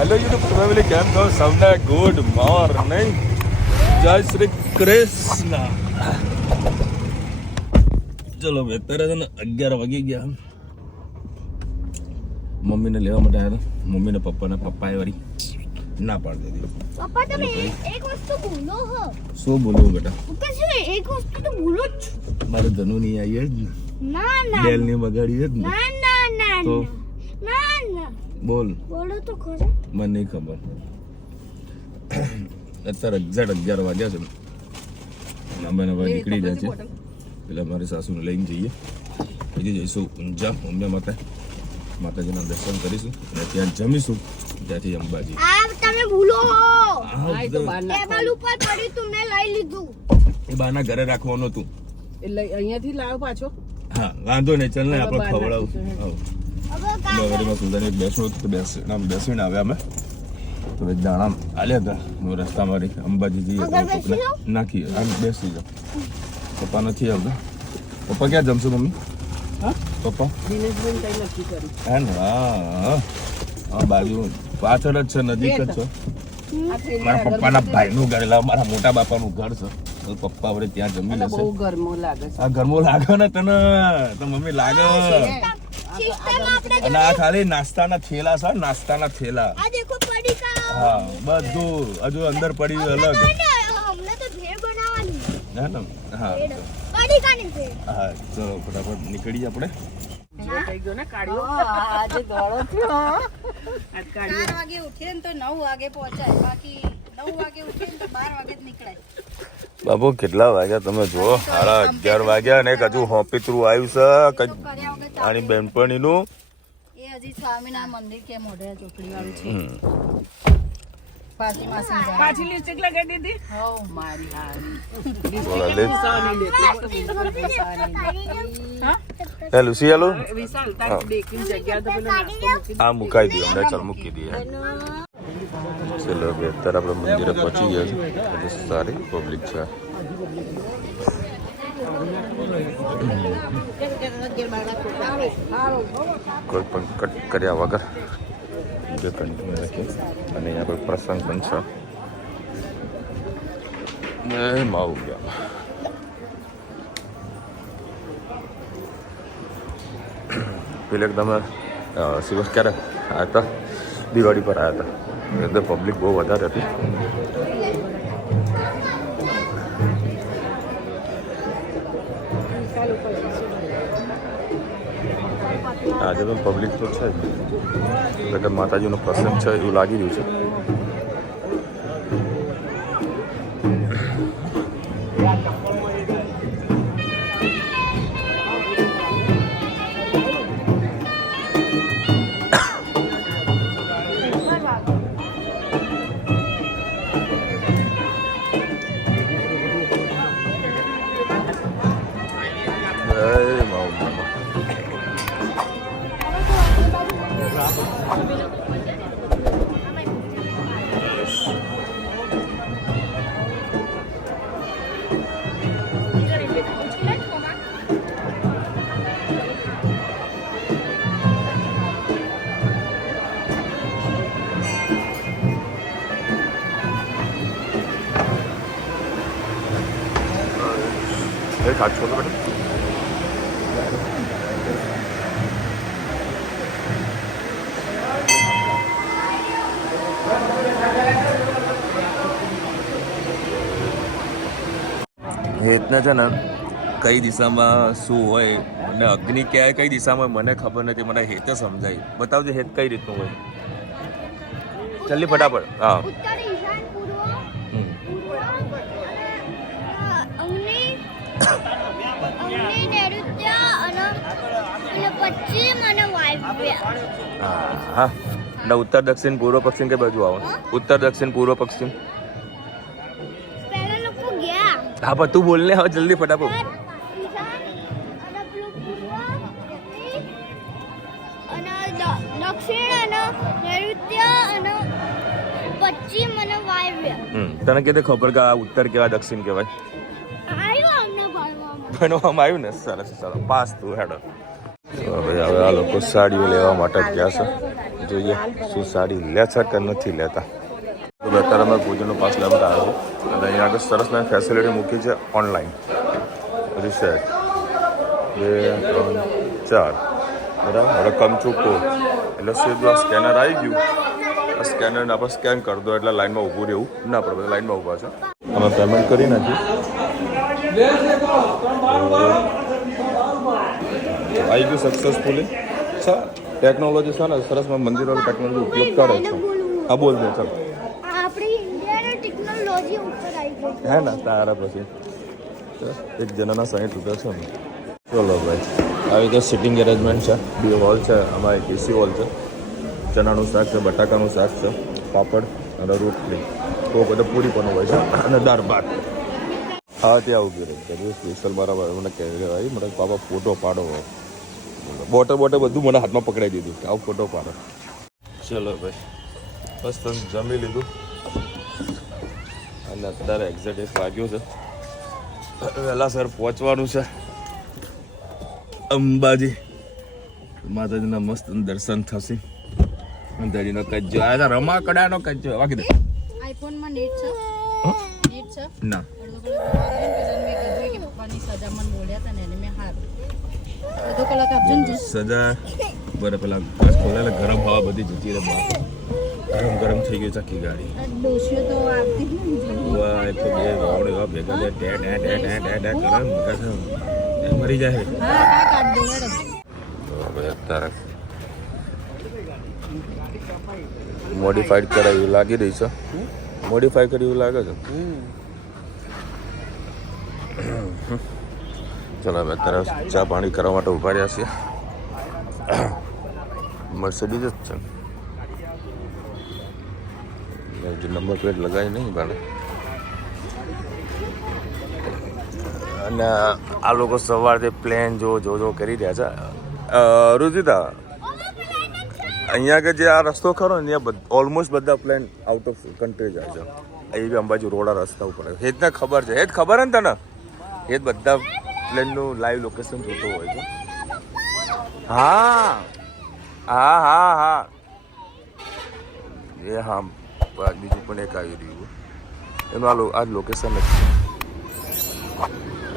Hello YouTube family, કેમ છો? સૌને ગુડ મોર્નિંગ, જય શ્રી કૃષ્ણ. ચલો અત્યારે છે ને 11 વાગી ગયા. મમ્મીને લેવા માટે આવ્યા હતા. મમ્મીને પપ્પાએ વળી ના પાડી દીધી. પપ્પા તમે એક વસ્તુ ભૂલો હો. શું બોલવું બેટા? પપ્પા શું એક વસ્તુ તો ભૂલો જ છો. મારે ધનુ નહીં આવી જ ને, ના બેલ ની બગાડી જ ને. તો ના બોલ, બોલો તો ખરે. મને નહીં ખબર. અત્યારે એક્ઝેક્ટ 11 વાગ્યા છે. અમે હવે નીકળી ગયા છે. એટલે મારી સાસુને લઈને જઈએ. પછી જઈશું ઊંઝા મમ્મી માતાજીના દર્શન કરીશું અને ત્યાં જમીશું. ત્યાંથી અંબાજી. આ તમે ભૂલો હો. આ તો બહાર ના ટેબલ ઉપર પડી તું મેં લઈ લીધું. એ બાના ઘરે રાખવાનું હતું. એટલે અહીંયાથી લાવ પાછો. હા વાંધો નહીં, ચાલ ને આપણે ખવડાવું. હવે કામ બાવરીમાં સુંદરની બેસવું હતું તો બેસીને આવ્યા અમે. તો એક દાણા આલ્યા હતા રસ્તામાં અંબાજી જઈએ નાખીએ. આમ બેસી જાઓ. પપ્પા નથી આવતા. પપ્પા ક્યાં જમશું મમ્મી? હા પપ્પા દિનેશભાઈ કઈ નક્કી કર્યું. હે ને? હા બાજુ પાછળ જ છે, નજીક જ છે. મારા પપ્પાના ભાઈનું ઘર, એટલે મારા મોટા બાપાનું ઘર છે. તો પપ્પા વડે ત્યાં જમી લેશે. બહુ ગરમો લાગે છે. આ ગરમો લાગે ને તને? તો મમ્મી લાગે. સિસ્ટમ આપણે અને આ ખાલી નાસ્તાના થેલા છે, નાસ્તાના થેલા. આ દેખો પડી કા. હા બધું હજુ અંદર પડ્યું અલગ. હમણે તો ભેળ બનાવવાની. હે ને? હા પડી કા ની ભેળ. હા ચલો ફટાફટ નીકળીએ આપણે. થઈ ગયો ને કાઢ્યો. આજે દોડો થયો. આજ કાઢ્યો. 4 વાગે ઉઠીએ ને તો 9 વાગે પહોંચાય, બાકી 9 વાગે ઉઠીએ ને તો 12 વાગે જ નીકળાય. બાબુ કેટલા વાગ્યા તમે જુઓ? 11:30 વાગ્યા ને હજુ હોપીતરું આવ્યું છે કર્યા વગર આની બેનપણીનું. એ હજી સ્વામિનારાયણ મંદિર કે મોઢે ચોકડી વાળું છે. પાછી માસી જાય. પાછી લિપસ્ટિક લગાડી દીધી. હો મારી હારી. બોલા લે. હા હે લુસી આલો વિશાલ તારી બેકિંગ જગ્યા તો પેલો નાસ્તો મૂકી આ મુકાઈ દઈએ, અમને ચાલ મૂકી દઈએ. ચલો હવે અત્યારે આપણે મંદિરે પહોંચી ગયા છે. બધું સારી પબ્લિક છે. કોઈ પણ કટ કર્યા વગર જે કન્ટિન્યુ રાખીએ. અને અહીંયા કોઈ પ્રસંગ પણ છે. માવું ગયા પેલે એકદમ દિવસ ક્યારે આવ્યા હતા? દિવાળી પર આવ્યા હતા. એટલે પબ્લિક બહુ વધારે હતી. આજે પણ પબ્લિક તો છે જ. એટલે કે માતાજીનો પ્રસંગ છે એવું લાગી રહ્યું છે. કાચ ખોલો બેટા. હેતને છે ને કઈ દિશામાં શું હોય અને અગ્નિ ક્યાંય કઈ દિશામાં મને ખબર નથી. મને હેતે સમજાય. બતાવજો હેત કઈ રીતનું હોય. જલ્દી ફટાફટ. હા ઉત્તર ઈશાન પૂર્વ અગ્નિ નૈઋત્ય અને પશ્ચિમ અને વાયવ્ય. હા ને ઉત્તર દક્ષિણ પૂર્વ પશ્ચિમ કઈ બાજુ આવો? ઉત્તર દક્ષિણ પૂર્વ પશ્ચિમ. પહેલા લોકો ગયા હા પણ તું બોલ ને હવે જલ્દી ફટાફટ. ઈશાન અને પેલું પૂર્વ અને દક્ષિણ અને નૈઋત્ય અને પશ્ચિમ અને વાયવ્ય. તને કીધું ખબર કે આ ઉત્તર કેવાય દક્ષિણ કેવાય? આવ્યું અમને ભણવામાં. ભણવામાં આવ્યું ને? સરસ સરસ પાસ તું હેડો. હવે આ લોકો સાડીઓ લેવા માટે ગયા છે. જોઈએ શું સાડી લે છે કે નથી લેતા. તો અત્યારે અમે ભુજનો પાસ લેવા આવ્યો છું અને અહીંયા આગળ સરસ મેં ફેસિલિટી મૂકી છે ઓનલાઈન રિસેટ 2 3 4 બરાબર. હવે કમચું કોડ એટલે સીધું આ સ્કેનર આવી ગયું. આ સ્કેનરને આપણે સ્કેન કરી દો એટલે લાઈનમાં ઊભું રહેવું ના પડે. લાઈનમાં ઊભા છે અમે પેમેન્ટ કરી નાખ્યું. આવી ગયું સક્સેસફુલી. ટેકનોલોજી છે ને સરસમાં મંદિરોની ટેકનોલોજી ઉપયોગ કરે છે. હા બોલ દે ચાલ. આપણી ઇન્ડિયાની ટેકનોલોજી ઉપર આવી ગઈ હે ને તારા પછી એક જણાના 60 રૂપિયા છે. ચલો ભાઈ આવી રીતે સિટિંગ અરેન્જમેન્ટ છે. 2 હોલ છે. આમાં એક એસી હોલ છે. ચણાનું શાક છે, બટાકાનું શાક છે, પાપડ અને રોટલી. તો બધું પૂરી પણ હોય છે અને દાળ ભાત. હા ત્યાં ઉભી રહી બધું સ્પેશિયલ બરાબર મને કહે ભાઈ મને બાપા ફોટો પાડો. બોટલ બધું મને હાથમાં પકડાઈ દીધું કે આવું ફોટો પાડો. ચલો ભાઈ બસ તમે જમી લીધું અને અત્યારે એક્ઝેક્ટ 1 વાગ્યો છે. વહેલા સર પહોંચવાનું છે અંબાજી. માતાજીના મસ્ત દર્શન થશે. માતાજીનો કજ્જો આ રમાકડાનો કજ્જો વાગી દે. આઈફોનમાં નેટ છે નેટ છે ના અડધો કલાક મેં કીધું કે પપ્પાની સજા મને બોલ્યા હતા ને એને મેં હાર અડધો કલાક આપજો ને સજા બરાબર. પેલા બસ ખોલેલા ગરમ હવા બધી જતી રહે બહાર. ગરમ થઈ ગયું ચક્કી ગાડી. ડોશીઓ તો આવતી જ નથી. વાહ એક તો બે વાવડ એવા ભેગા છે ટેટ કરે મરી જાય. હા કાઢ દો હેડો. અત્યારે મોડિફાઈડ કરાયું લાગી રહી છે. મોડિફાઈ કર્યું લાગે છે. ચલો હવે અત્યારે ચા પાણી કરવા માટે ઉભા રહ્યા છીએ. મર્સિડીઝ જ છે. જે નંબર પ્લેટ લગાવી નહીં ભાડે. અને આ લોકો સવારથી પ્લેન જો કરી રહ્યા છે. રુજિતા અહીંયા આગળ જે આ રસ્તો ખરો ને ત્યાં ઓલમોસ્ટ બધા પ્લેન આઉટ ઓફ કન્ટ્રી જાય છે. એ બી અંબાજી રોડા રસ્તા ઉપર હેતને ખબર છે. હેત ખબર ને તને હેત બધા પ્લેનનું લાઈવ લોકેશન જોતો હોય છે. હા હા હા હા એ હા બીજું પણ એક આવી રહ્યું એનું આ લોકેશન જ છે.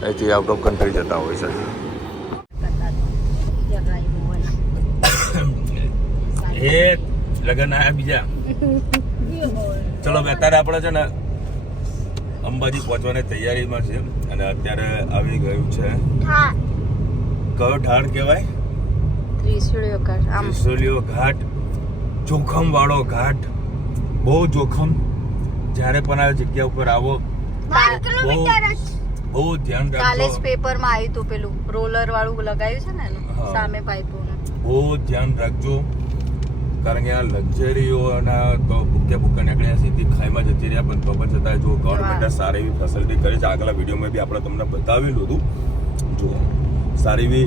અહીંથી આઉટ ઓફ કન્ટ્રી જતા હોય છે. એ લગન આયા બીજા. ચલો અત્યારે આપણે છે ને અંબાજી પહોંચવાની તૈયારીમાં છે અને અત્યારે આવી ગયું છે કયો ઢાળ કહેવાય? ત્રિશુલિયો ઘાટ. જોખમ વાળો ઘાટ. બહુ જોખમ. જ્યારે પણ આ જગ્યા ઉપર આવો 12 કિલોમીટર બહુ ધ્યાન રાખજો. કાલે જ પેપરમાં આવ્યું હતું પેલું રોલર વાળું લગાવ્યું છે ને એનું સામે પાઇપોનું. બહુ ધ્યાન રાખજો કારણ કે આ લક્ઝરીઓના તો ભૂક્યા નીકળ્યા સીધી ખાઈમાં જતી રહ્યા. પણ તો પણ છતાં જો ગવર્મેન્ટે સારી એવી ફેસિલિટી કરી છે. આગલા વિડીયોમાં બી આપણે તમને બતાવેલું હતું. જો સારી એવી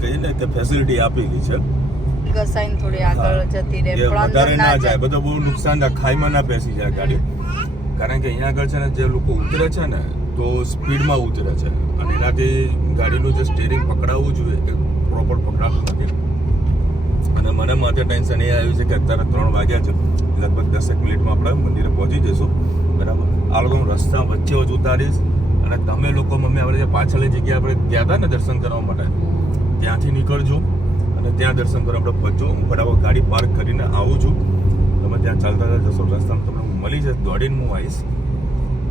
કહી ને કે ફેસિલિટી આપેલી છે. ઘસાઈને થોડી આગળ જતી રહે વધારે ના જાય. બધું બહુ નુકસાન થાય. ખાઈમાં ના બેસી જાય ગાડી. કારણ કે અહીંયા આગળ છે ને જે લોકો ઉતરે છે ને તો સ્પીડમાં ઉતરે છે અને એનાથી ગાડીનું જે સ્ટીરિંગ પકડાવવું જોઈએ એ પ્રોપર પકડાતું નથી. અને મને માથે ટેન્શન એ આવ્યું છે કે અત્યારે 3 વાગ્યા છે. લગભગ 10 મિનિટમાં આપણે મંદિરે પહોંચી જઈશું. બરાબર. આ લોકો હું રસ્તા વચ્ચે જ ઉતારીશ અને તમે લોકો મમ્મી આપણે જે પાછળની જગ્યાએ આપણે ગયા હતા ને દર્શન કરવા માટે ત્યાંથી નીકળજો અને ત્યાં દર્શન કરવા આપણે પહોંચો. હું બરાબર ગાડી પાર્ક કરીને આવું છું. તમે ત્યાં ચાલતા જશો રસ્તામાં તમને હું મળી જશે. દોડીને હું આવીશ.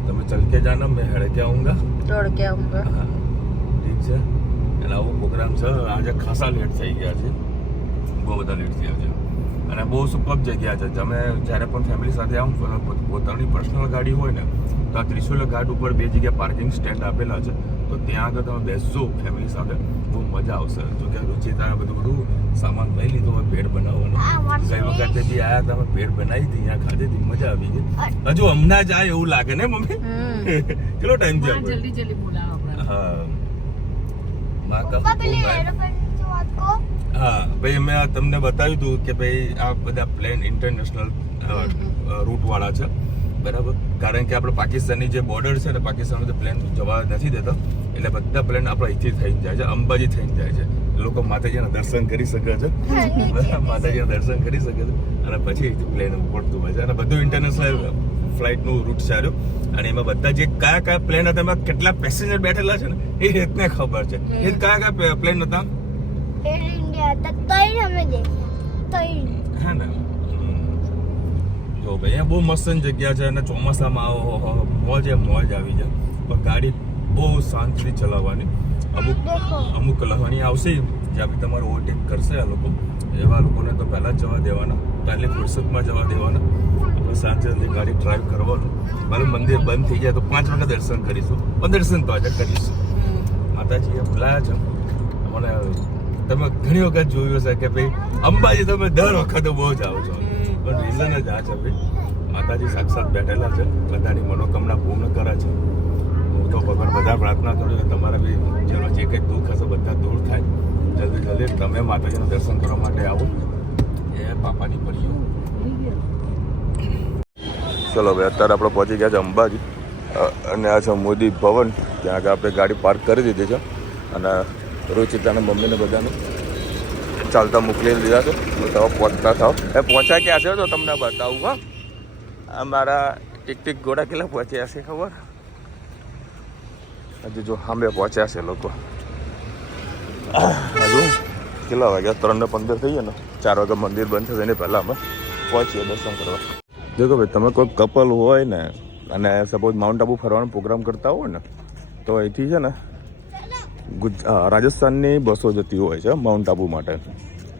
તમે ચલ કે જાના મેં હેડે કે આऊंगा. દોડ કે આऊंगा. ઠીક છે. એટલે આવો પ્રોગ્રામ છે. આજે ખાસા લેટ થઈ ગયા છે. બહુ બધા લેટ થયા છે અને બહુ સુપર જગ્યા છે. તમે જ્યારે પણ ફેમિલી સાથે આવો પોતાની પર્સનલ ગાડી હોય ને તો આ ત્રિશુલિયો ઘાટ ઉપર 2 જગ્યાએ પાર્કિંગ સ્ટેન્ડ આપેલા છે. તો ત્યાં આગળ તમે બેસજો ફેમિલી સાથે બહુ મજા આવશે. જો કે રુચિતાને બધું સામાન લઈ લીધો હોય ભેળ બનાવવાનો. ગઈ વખતે બી આયા તમે ભેળ બનાવી હતી અહીંયા ખાધી હતી મજા આવી ગઈ. હજુ હમણાં જ આ એવું લાગે ને મમ્મી? કેટલો ટાઈમ થયો? જલ્દી બોલાવો આપણે. હા હા ભાઈ અમે તમને બતાવ્યું હતું કે ભાઈ આ બધા પ્લેન ઇન્ટરનેશનલ રૂટ વાળા છે. બરાબર. કારણ કે આપણે પાકિસ્તાનની જે બોર્ડર છે ને પાકિસ્તાનમાં પ્લેન જવા નથી દેતા એટલે બધા પ્લેન આપણે અહીંથી થઈને જાય છે અંબાજી થઈને જાય છે. લોકો માતાજીના દર્શન કરી શકે છે, માતાજીના દર્શન કરી શકે છે અને પછી પ્લેન પડતું હોય છે. અને બધું ઇન્ટરનેશનલ ફ્લાઇટનું રૂટ છે અને એમાં બધા જે કયા પ્લેન હતા એમાં કેટલા પેસેન્જર બેઠેલા છે ને એ રીતને ખબર છે. એ કયા પ્લેન હતા? એર ઇન્ડિયા તઈ અમે દેખ્યા તઈ. હા ને, જો ભાઈ અહીંયા બહુ મસ્ત જગ્યા છે અને ચોમાસામાં મોજ આવી જાય. પણ ગાડી બહુ શાંતિથી ચલાવવાની. અમુક લહણી આવશે જ્યાં બી તમારો ઓવરટેક કરશે આ લોકો, એવા લોકોને તો પહેલા જ જવા દેવાના, પહેલી ફુરસતમાં જવા દેવાના. આપણે શાંતિથી ગાડી ડ્રાઈવ કરવાનું. મારું મંદિર બંધ થઈ જાય તો 5 વાગે દર્શન કરીશું, પણ દર્શન તો આજે કરીશું. માતાજીએ બોલાયા છે મને. તમે ઘણી વખત જોયું હશે કે ભાઈ અંબાજી તમે દર વખતે બહુ જ આવો છો, પણ રીઝન જ આ છે ભાઈ માતાજી સાક્ષાત બેઠેલા છે, બધાની મનોકામના પૂર્ણ કરે છે. હું તો ભગવાન બધા પ્રાર્થના કરું કે તમારા બી જેનો જે કંઈ દુઃખ હશે બધા દૂર થાય. જલ્દી તમે માતાજીનું દર્શન કરવા માટે આવો, એ પાપાની પડીઓ. ચલો ભાઈ, અત્યારે આપણે પહોંચી ગયા છે અંબાજી અને આ છે મોદી ભવન. ત્યાં આગળ આપણે ગાડી પાર્ક કરી દીધી છે અને રોચિતાને મમ્મીને બધાને ચાલતા મોકલી દીધા છે. તમે પહોંચતા થાવ. એ પહોંચ્યા ક્યાં છે તો તમને બતાવું. હા, અમારા ટીક ઘોડા કેટલા પહોંચ્યા છે ખબર? હજુ જો સામે પહોંચ્યા છે લોકો. હજુ કેટલા વાગ્યા? 3:15 થઈ ગયા ને. 4 વાગે મંદિર બંધ થશે એની પહેલાં અમે પહોંચીએ દર્શન કરવા. દેખો ભાઈ, તમે કોઈ કપલ હોય ને અને સપોઝ માઉન્ટ આબુ ફરવાનો પ્રોગ્રામ કરતા હોય ને તો અહીંથી છે ને રાજસ્થાનની બસો જતી હોય છે માઉન્ટ આબુ માટે,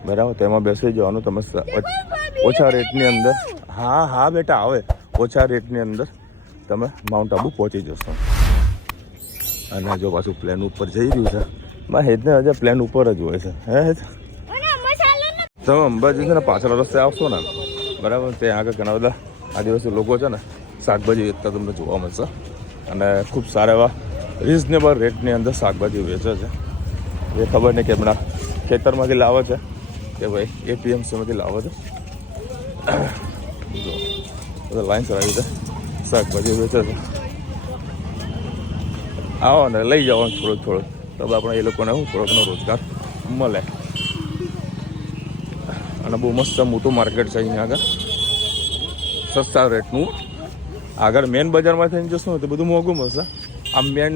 બરાબર? તેમાં બેસી જવાનું તમે ઓછા રેટની અંદર. હા બેટા, આવે ઓછા રેટની અંદર તમે માઉન્ટ આબુ પહોંચી જશો. અને જો પાછું પ્લેન ઉપર જઈ રહ્યું છે. હેજને હજે પ્લેન ઉપર જ હોય છે. હેજ તમે અંબાજી છે ને પાછળ રસ્તે આવશો ને, બરાબર? ત્યાં આગળ ઘણા બધા આદિવાસી લોકો છે ને શાકભાજી વેચતા તમને જોવા મળશે અને ખૂબ સારા એવા રિઝનેબલ રેટની અંદર શાકભાજી વેચે છે. એ ખબર નહીં કે એમના ખેતરમાંથી લાવે છે કે ભાઈ એપીએમસીમાંથી લાવે છે. જો બધા લાઈન આવી રીતે શાકભાજી વેચે છે. આવો ને લઈ જવાનું થોડુંક તો આપણે એ લોકોને શું થોડોકનો રોજગાર મળે. અને બહુ મસ્ત મોટું માર્કેટ છે અહીંયા આગળ, સસ્તા રેટનું. આગળ મેન બજારમાં થઈને જશું ને તો બધું મોંઘું મળશે. આ મેન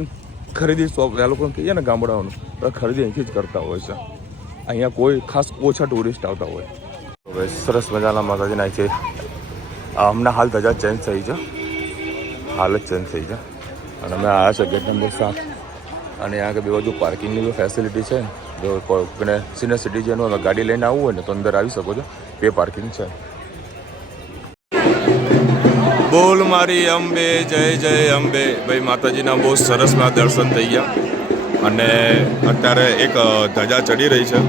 ખરીદી શોપ એ લોકોને કહીએ ને ગામડાઓનું, તો ખરીદી અહીંથી જ કરતા હોય છે. અહીંયા કોઈ ખાસ ઓછા ટુરિસ્ટ આવતા હોય. હવે સરસ મજાના માતાજીના છે. હમણાં હાલ ધજા ચેન્જ થઈ છે, હાલ જ ચેન્જ થઈ છે. અને અમે આવ્યા છે ગેટ નંબર 7 અને અહીંયા આગળ બે બાજુ પાર્કિંગની બી ફેસિલિટી છે. જો કોઈને સિનિયર સિટીઝન હોય ગાડી લઈને આવવું હોય ને તો અંદર આવી શકો છો, બે પાર્કિંગ છે. બોલ મારી અંબે, જય જય અંબે. ભાઈ માતાજીના બહુ સરસના દર્શન થઈ ગયા અને અત્યારે એક ધજા ચડી રહી છે.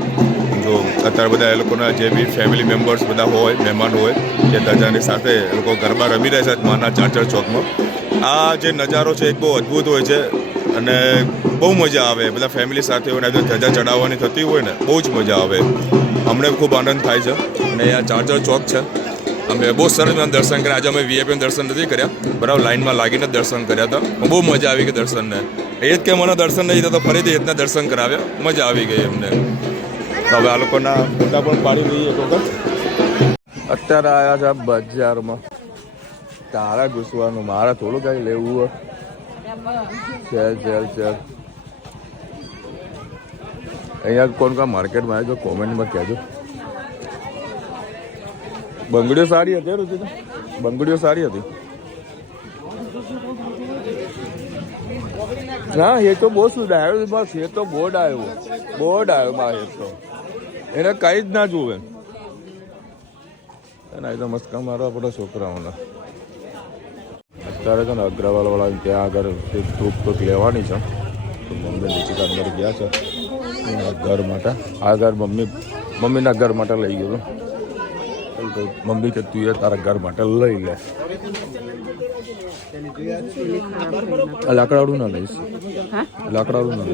જો અત્યારે બધા એ લોકોના જે બી ફેમિલી મેમ્બર્સ બધા હોય, મહેમાન હોય, એ ધજાની સાથે એ લોકો ગરબા રમી રહ્યા છે માના ચાચર ચોકમાં. આ જે નજારો છે એ બહુ અદ્ભુત હોય છે અને બહુ મજા આવે. બધા ફેમિલી સાથે હોય ને ધજા ચડાવવાની થતી હોય ને બહુ જ મજા આવે. અમને ખૂબ આનંદ થાય છે. અને અહીંયા ચાચર ચોક છે. અમે બહુ સરસ દર્શન કર્યા. આજે અમે વીઆઈપી દર્શન નથી કર્યા, બરાબર? લાઈનમાં લાગીને દર્શન કર્યા હતા. બહુ મજા આવી ગઈ દર્શનને. એ જ કે મને દર્શન નહીં થતા, ફરીથી રીતના દર્શન કરાવ્યા, મજા આવી ગઈ એમને. તો હવે આ લોકોના ફોટા પણ પાડી દઈએ એક વખત. અત્યારે આવ્યા છે બજારમાં. તારા ઘૂસવાનું, મારે થોડું કાંઈ લેવું હોય. ચાલ અહીંયા કોણ માર્કેટમાં આવ્યો કોમેન્ટમાં કહેજો. બંગડીઓ સારી હતી રુચિ, બંગડીઓ સારી હતી. ના એ તો બહુ શું ડાયો બસ, એ તો બોર્ડ આવ્યો બા. એ તો એને કંઈ જ ના જુએ. એના તો મસ્કા મારો આપણા છોકરાઓના. અત્યારે છે ને અગ્રવાલવાળા ત્યાં આગળ ધૂપ તો લેવાની છે. મમ્મી રુચિકા અંદર ગયા છે ઘર માટે. આ ઘર મમ્મીના ઘર માટે લઈ ગયો. મમ્મી કે તું એ તારા ઘર માટે લઈ લે. લાકડાવાળું ના લઈશ, લાકડાવાળું ના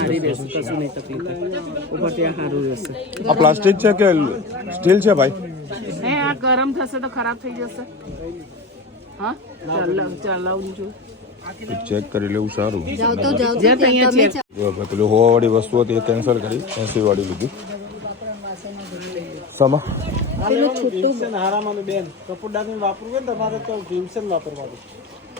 લઈશ. આ પ્લાસ્ટિક છે કે સ્ટીલ છે ભાઈ? આ ગરમ થશે તો ખરાબ થઈ જશે. હા ચલાવું છું. ચેક કરી લેવું સારું. જાઓ તો જાઓ તો જ્યાં ત્યાં અહીંયા તમે છે. જો આપણે પેલું 100 વાળી વસ્તુ હતી એ કેન્સલ કરી 80 વાળી લીધી. સમા પેલું છૂટું ભીમસેન હારામાં બેન કપૂરદાની વાપરવું હોય ને તમારે તો ભીમસેન વાપરવાનું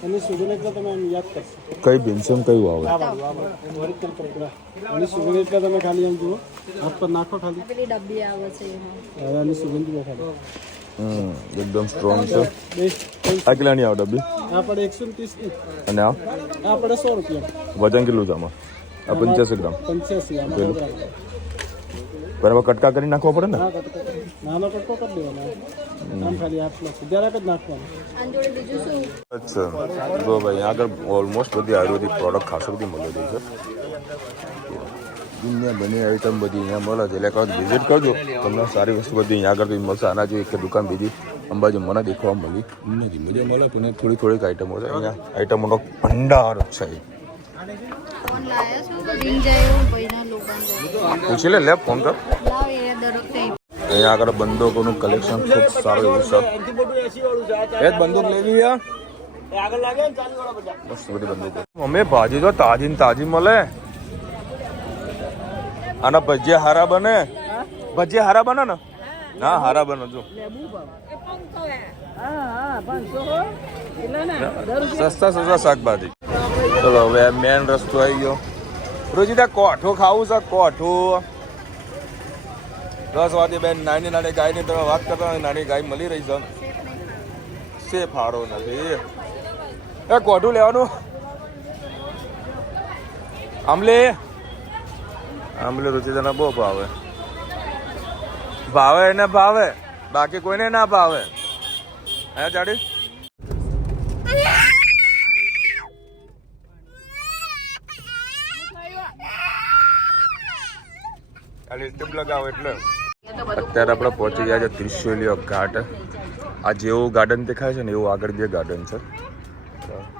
એની સુગંધ એટલે તમે આમ યાદ કરશો કઈ ભીમસેમ કયું આવે? આ વાળું ઓરિજિનલ કપૂરા એની સુગંધ એટલે તમે ખાલી આમ જુઓ હાથ પર નાખો ખાલી પેલી ડબ્બી આવે છે એમાં. હવે આની સુગંધ જુઓ ખાલી એકદમ સ્ટ્રોંગ છે. બેસ્ટ આ કેટલાની આવે ડબ્બી? આ પડે 130 ની અને આ આ પડે 100 રૂપિયા વજન કેટલું છે આમાં? આ 85 ગ્રામ. 85 આમાં પેલું? બરાબર કટકા કરી નાખવા પડે ને? હા કટકો નાનો કટકો કરી દેવાનો આમ ખાલી હાથમાં જરાક જ નાખવાનું આની જોડે બીજું શું? અચ્છા જો ભાઈ આગળ ઓલમોસ્ટ બધી આયુર્વેદિક પ્રોડક્ટ ખાસ બધી મળી રહી છે. દુનિયા બની આઈટમ બધી અહીંયા મળે છે એટલે એક વિઝિટ કરજો તમને સારી વસ્તુ બધી અહીંયા આગળ મળશે. આના જેવી એક દુકાન બીજી અંબાજી મને દેખવા મળી નથી. મજા મળે પણ થોડીક આઈટમો છે. અહીંયા આઈટમોનો ભંડાર છે. ફોન લાયા છો રિંગ જાય એવું ભાઈના લોકોને પૂછી લે ફોન કર. લાવ એ દરક તે અહીંયા આગળ બંદૂકોનું કલેક્શન ખૂબ સારું એવું છે. એ જ બંદૂક લેવી છે મસ્ત બધી બંદૂકો. મમ્મી ભાજી તો તાજી ને તાજી મળે. આના ભજીયા હારા બને. ભજીયા હારા બને ને? ના હારા બને જો સસ્તા શાકભાજી. ચલો હવે મેન રસ્તો આવી ગયો. રોજીદા કોઠો ખાવું છે કોઠો. 10 વાગે બેન નાની ગાયની તમે વાત કરતા હોય નાની ગાય મળી રહી છે. સે ફાળો નથી એ કોઠું લેવાનું. આમલે રુચિદાના બહુ ભાવે એને ભાવે બાકી કોઈને ના ભાવે. હે ચાડી લગાવો એટલે અત્યારે આપણે પહોંચી ગયા છે ત્રિશુલિયો ઘાટ. આ જેવું ગાર્ડન દેખાય છે ને એવું આગળ બે ગાર્ડન છે.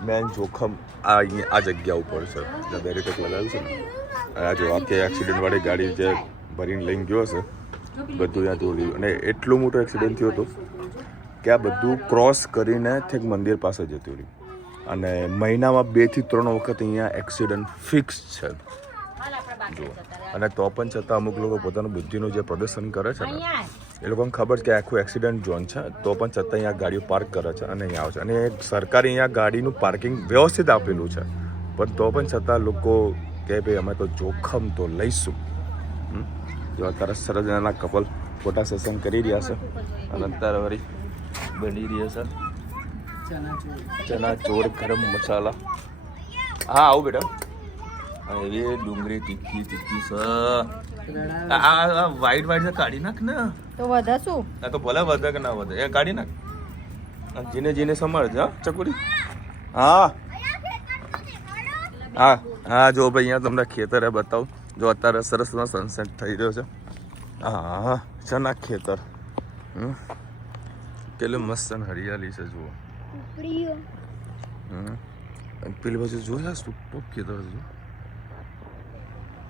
મેન જોખમ આ જગ્યા ઉપર છે જ્યાં બેરીટેક લગાવ્યું છે ને. આ જો આખી એક્સિડન્ટ વાળી ગાડી જે ભરીને લઈને ગયો છે બધું ત્યાં જોયું. અને એટલો મોટો એક્સિડન્ટ થયો હતો કે આ બધું ક્રોસ કરીને છેક મંદિર પાસે જતું રહ્યું. અને મહિનામાં 2 થી 3 વખત અહીંયા એક્સિડન્ટ ફિક્સ છે જુઓ. અને તો પણ છતાં અમુક લોકો પોતાનું બુદ્ધિનું જે પ્રદર્શન કરે છે ને એ લોકોને ખબર છે કે આખું એક્સિડન્ટ ઝોન છે તો પણ છતાં અહીંયા ગાડીઓ પાર્ક કરે છે અને અહીંયા આવે છે. અને સરકારે અહીંયા ગાડીનું પાર્કિંગ વ્યવસ્થિત આપેલું છે પણ તો પણ છતાં લોકો કે ભાઈ અમે તો જોખમ તો લઈશું. જો અત્યારે સરસ નાના કપલ ફોટા સેશન કરી રહ્યા છે અને અત્યારે વળી બની રહ્યા છે ચના ચોળ ગરમ મસાલા. હા આવું બેટા. એવી ડુંગળી તીખી છે. આ વ્હાઈટ છે કાઢી નાખ ને તો વધે શું? આ તો ભલે વધે કે ના વધે એ કાઢી નાખ. જીને સંભાળજે હા ચકુડી. હા હા હા જો ભાઈ અહીંયા તમને ખેતરે બતાવું. જો અત્યારે સરસ સનસેટ થઈ રહ્યો છે. હા ચના ખેતર કેટલું મસ્ત હરિયાળી છે જુઓ. પેલી બાજુ જોયા સુપર ખેતર છે.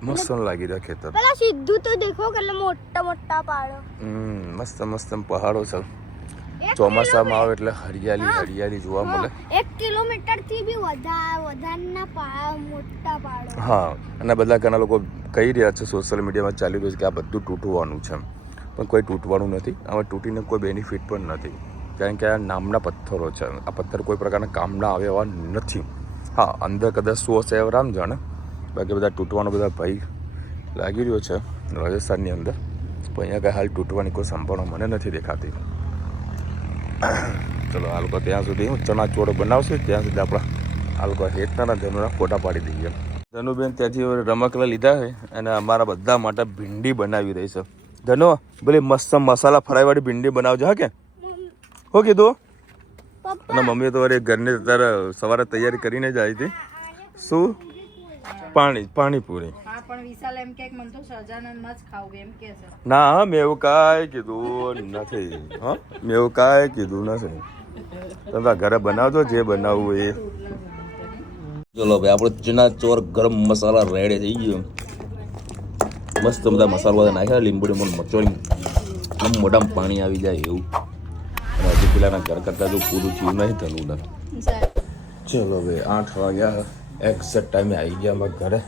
મસ્ત લાગી રહ્યા ખેતર. પેલા સીધું તો દેખો કેટલા મોટા મોટા પહાડો. મસ્ત પહાડો છે. ચોમાસામાં આવે એટલે હરિયાળી જોવા મળે. 1 કિલોમીટર થી બી વધારના પહાડ મોટા પહાડો. હા અને બધા ઘણા લોકો કહી રહ્યા છે સોશિયલ મીડિયામાં ચાલી રહ્યું છે કે આ બધું તૂટવાનું છે પણ કોઈ તૂટવાનું નથી. આમાં તૂટીને કોઈ બેનિફિટ પણ નથી કારણ કે આ નામના પથ્થરો છે. આ પથ્થર કોઈ પ્રકારના કામના આવે એવા નથી. હા અંદર કદાચ શું હશે એ રામ જાણે. બાકી બધા તૂટવાનો બધા ભય લાગી રહ્યો છે રાજસ્થાનની અંદર પણ અહીંયા કાંઈ હાલ તૂટવાની કોઈ સંભાવના મને નથી દેખાતી. ચલો આ લોકો ત્યાં સુધી ચણા ચોળ બનાવશે ત્યાં સુધી આપણા આ લોકો હેઠના ધનુના ફોટા પાડી દઈએ. ધનુબેન ત્યાંથી રમકડા લીધા છે અને અમારા બધા માટે ભીંડી બનાવી રહી છે. ધનુ ભલે મસ્ત મસાલા ફ્રાઈવાળી ભીંડી બનાવજો. હા કે હો કીધું. અને મમ્મીએ તો વળી ઘરની અત્યારે સવારે તૈયારી કરીને જ આવી હતી. શું પાણીપુરી. હા પણ વિશાલ એમ કે મને તો સજાનંદમાં જ ખાવું એમ કે છે. ના હા મેં એવું કાંઈ કીધું નથી. હા મેં એવું કાંઈ કીધું નથી. તમે ઘરે બનાવજો જે બનાવવું એ. ચલો ભાઈ આપણો ચણા ચોર ગરમ મસાલા રેડી થઈ ગયો. મસ્ત બધા મસાલા બધા નાખ્યા લીંબુડી મચોળી મોઢામાં પાણી આવી જાય એવું. અને હજી પેલાના ઘર કરતાં જો પૂરું થયું નહીં થયું. ચલો હવે 8 વાગ્યા એક્ઝેક્ટ ટાઈમે આવી ગયા અમે ઘરે.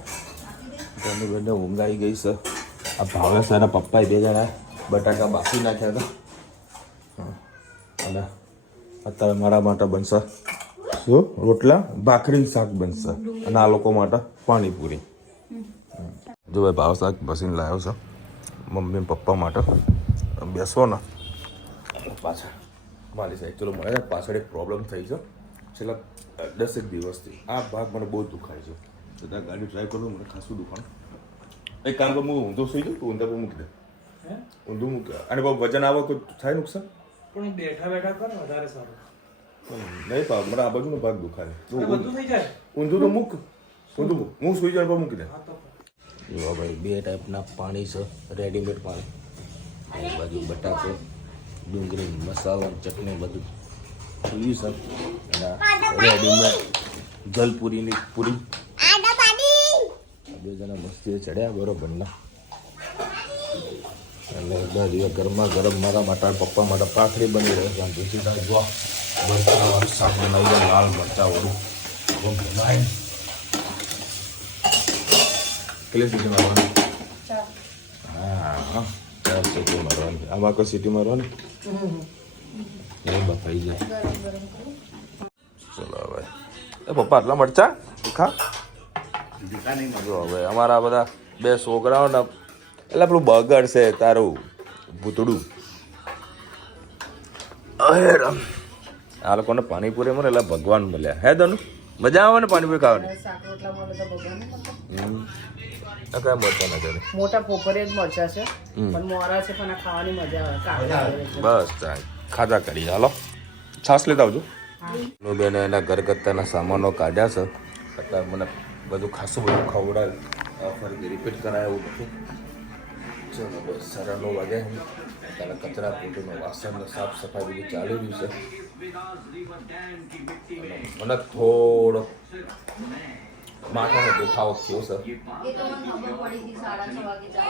બંને ઊંઘ આવી ગઈ છે. આ ભાવેશ એના પપ્પાએ 2 જણા બટાકા બાફી નાખ્યા હતા. અને અત્યારે મારા માટે બનશે શું રોટલા ભાખરી શાક બનશે અને આ લોકો માટે પાણીપુરી. જો ભાઈ ભાવ શાક બસીને લાવ્યો છે મમ્મી પપ્પા માટે. બેસો ને પાછળ મારી સાઈડ ચલો મને પાછળ એક પ્રોબ્લેમ થઈ છે છેલ્લા 10 દિવસથી. આ ભાગ મને બહુ દુખાય છે. બધા ગાડી ટ્રાય કરું મને ખાસું દુખાણ. એક કામ કર હું ઊંધો સુઈ જાઉં તું ઊંધા પર મૂકી દે. ઊંધું મૂક અને બહુ વજન આવે તો થાય નુકસાન. પણ બેઠા બેઠા કર વધારે સારું. નહીં પા મને આ બાજુનો ભાગ દુખાય. બધું થઈ જાય. ઊંધું તો મૂક. ઊંધું મૂક. હું સુઈ જાઉં પર મૂકી દે. હા તો જો ભાઈ 2 ટાઈપના પાણી છે રેડીમેડ પાણી. એ બાજુ બટાકો ડુંગળી મસાલા ચટણી બધું જોયું છે. અને રેડીમેડ જલપુરીની પૂરી. 2 જણા મસ્તી ચડ્યા બરોબર ના. અને બધા ગરમા ગરમ મારા માટે પપ્પા માટે ભાખરી બની રહે છે. બીજી તારીખ જો મરચાવાળું શાક બનાવી લાલ મરચાવાળું બનાવી. કેટલી સીટી મારવાની? હા 4 સીટી મારવાની. આમાં કોઈ સીટી મારવાની નહીં બફાઈ જાય. ચલો હવે એ પપ્પા આટલા મરચા ખા. જો હવે અમારા બધા 2 છોકરાઓને એટલે પેલું બગડશે તારું ભૂતડું. આ લોકોને પાણીપુરી મળે એટલે ભગવાન મળ્યા. હે દનુ મજા આવે ને પાણીપુરી ખાવાની? શાક રોટલા મળે તો ભગવાન કયા મરચા ના કરે? મોટા પોપરે જ મરચા છે પણ મોરા છે પણ આ ખાવાની મજા આવે. કાળા આવે છે. બસ ખાધા કરી હાલો. છાશ લેતા આવજો. બેન એના ઘરગથ્થાના સામાનો કાઢ્યા છે. અત્યારે મને બધું ખાસું બધું ખવડાવ્યું. ફરીથી રિપીટ કરાય એવું નથી. ચલો બસ 9:30 વાગ્યા. અત્યારે કચરા પોતુનો વાસણ સાફ સફાઈ બધું ચાલી રહ્યું છે. મને થોડો માથાનો દુખાવો થયો છે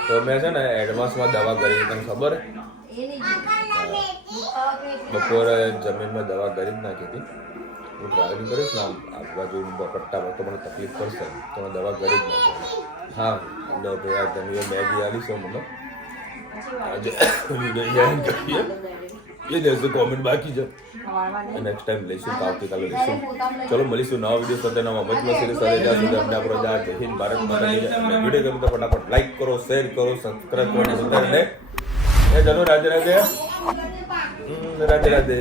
તો મેં છે ને એડવાન્સમાં દવા કરી. તને ખબર બપોરે જમીનમાં દવા કરી જ નાખી હતી. હું ટ્રાવેલિંગ કરીશ ને આજુબાજુ પટ્ટામાં તો મને તકલીફ પડશે તો મેં દવા કરી જ નાખી. હા એટલે ભાઈ આ તમે મેગી આવી છે મને આજે કરીએ એ દિવસે કોમેન્ટ બાકી છે. નેક્સ્ટ ટાઈમ લઈશું આવતીકાલે લઈશું. ચલો મળીશું નવા વિડીયો સાથે નવા મજબૂત સાથે ત્યાં સુધી અમને આપણો જય હિન્દ ભારત માતા. વિડીયો ગમે તો ફટાફટ લાઈક કરો શેર કરો સબસ્ક્રાઈબ કરો ને એ જરૂર. રાધે રાધે રાધે રાધે.